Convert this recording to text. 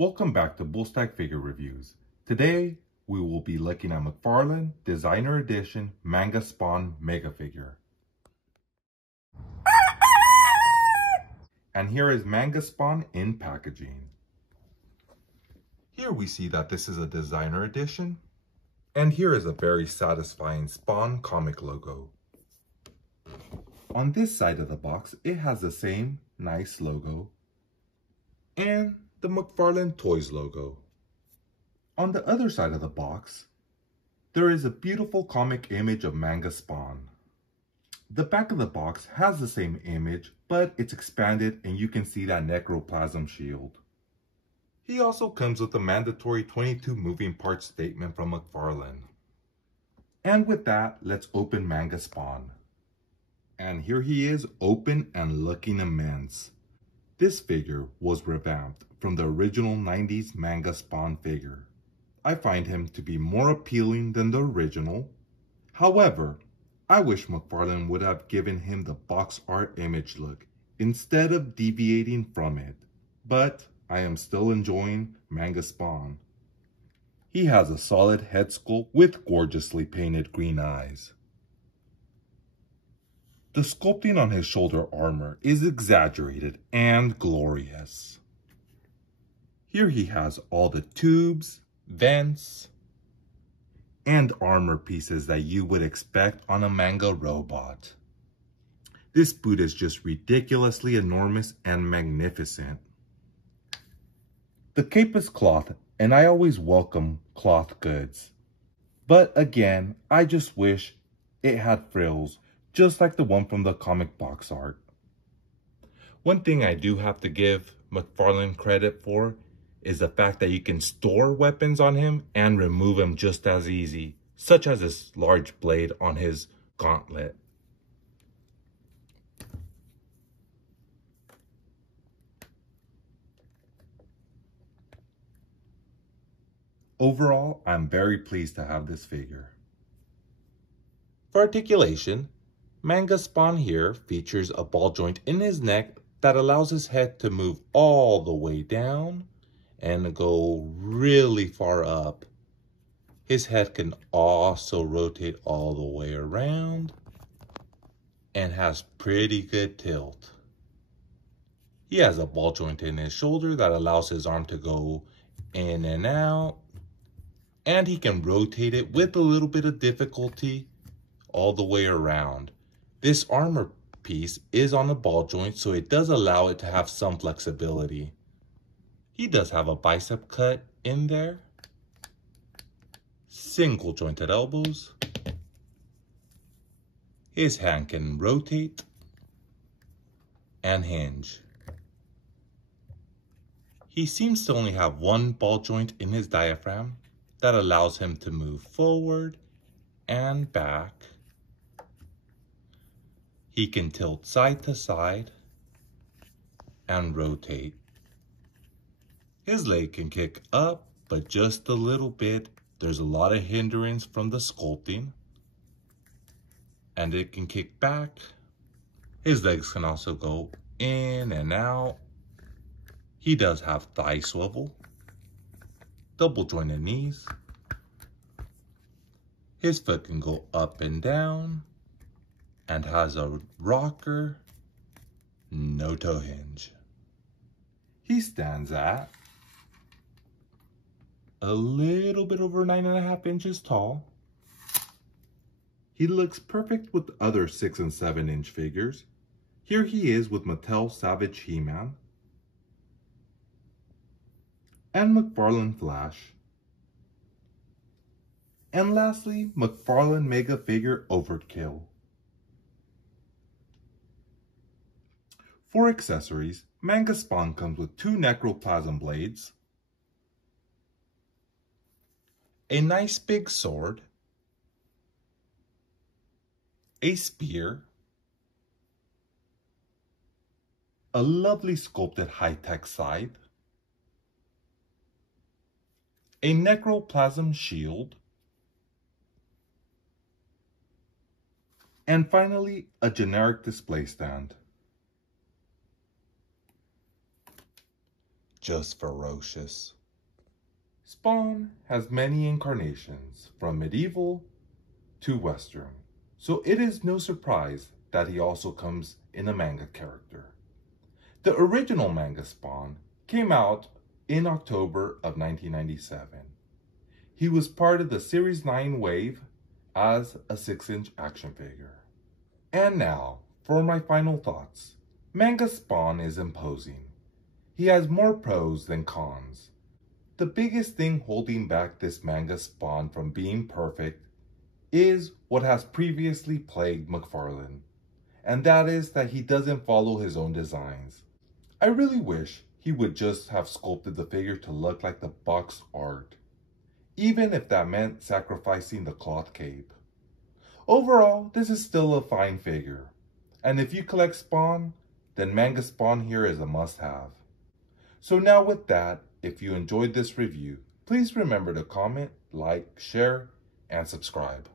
Welcome back to Stag Figure Reviews. Today, we will be looking at McFarlane Designer Edition Manga Spawn Mega Figure. And here is Manga Spawn in packaging. Here we see that this is a designer edition. And here is a very satisfying Spawn comic logo. On this side of the box, it has the same nice logo and the McFarlane Toys logo. On the other side of the box, there is a beautiful comic image of Manga Spawn. The back of the box has the same image, but it's expanded and you can see that necroplasm shield. He also comes with a mandatory 22 moving parts statement from McFarlane. And with that, let's open Manga Spawn. And here he is, open and looking immense. This figure was revamped from the original 90s Manga Spawn figure. I find him to be more appealing than the original. However, I wish McFarlane would have given him the box art image look instead of deviating from it. But I am still enjoying Manga Spawn. He has a solid head sculpt with gorgeously painted green eyes. The sculpting on his shoulder armor is exaggerated and glorious. Here he has all the tubes, vents, and armor pieces that you would expect on a manga robot. This boot is just ridiculously enormous and magnificent. The cape is cloth, and I always welcome cloth goods. But again, I just wish it had frills, just like the one from the comic box art. One thing I do have to give McFarlane credit for is the fact that you can store weapons on him and remove them just as easy, such as this large blade on his gauntlet. Overall, I'm very pleased to have this figure. For articulation, Manga Spawn here features a ball joint in his neck that allows his head to move all the way down and go really far up. His head can also rotate all the way around and has pretty good tilt. He has a ball joint in his shoulder that allows his arm to go in and out, and he can rotate it with a little bit of difficulty all the way around. This armor piece is on a ball joint, so it does allow it to have some flexibility. He does have a bicep cut in there, single jointed elbows. His hand can rotate and hinge. He seems to only have one ball joint in his diaphragm that allows him to move forward and back. He can tilt side to side and rotate. His leg can kick up, but just a little bit. There's a lot of hindrance from the sculpting. And it can kick back. His legs can also go in and out. He does have thigh swivel, double jointed knees. His foot can go up and down and has a rocker, no toe hinge. He stands at a little bit over 9.5 inches tall. He looks perfect with other 6 and 7 inch figures. Here he is with Mattel Savage He-Man and McFarlane Flash. And lastly, McFarlane Mega Figure Overkill. For accessories, Manga Spawn comes with 2 necroplasm blades, a nice big sword, a spear, a lovely sculpted high-tech scythe, a necroplasm shield, and finally, a generic display stand. just ferocious. Spawn has many incarnations, from medieval to Western, so it is no surprise that he also comes in a manga character. The original manga Spawn came out in October of 1997. He was part of the Series 9 wave as a 6-inch action figure. And now, for my final thoughts. Manga Spawn is imposing. He has more pros than cons. The biggest thing holding back this manga Spawn from being perfect is what has previously plagued McFarlane, and that is that he doesn't follow his own designs. I really wish he would just have sculpted the figure to look like the box art, even if that meant sacrificing the cloth cape. Overall, this is still a fine figure, and if you collect Spawn, then Manga Spawn here is a must-have. So now with that, if you enjoyed this review, please remember to comment, like, share, and subscribe.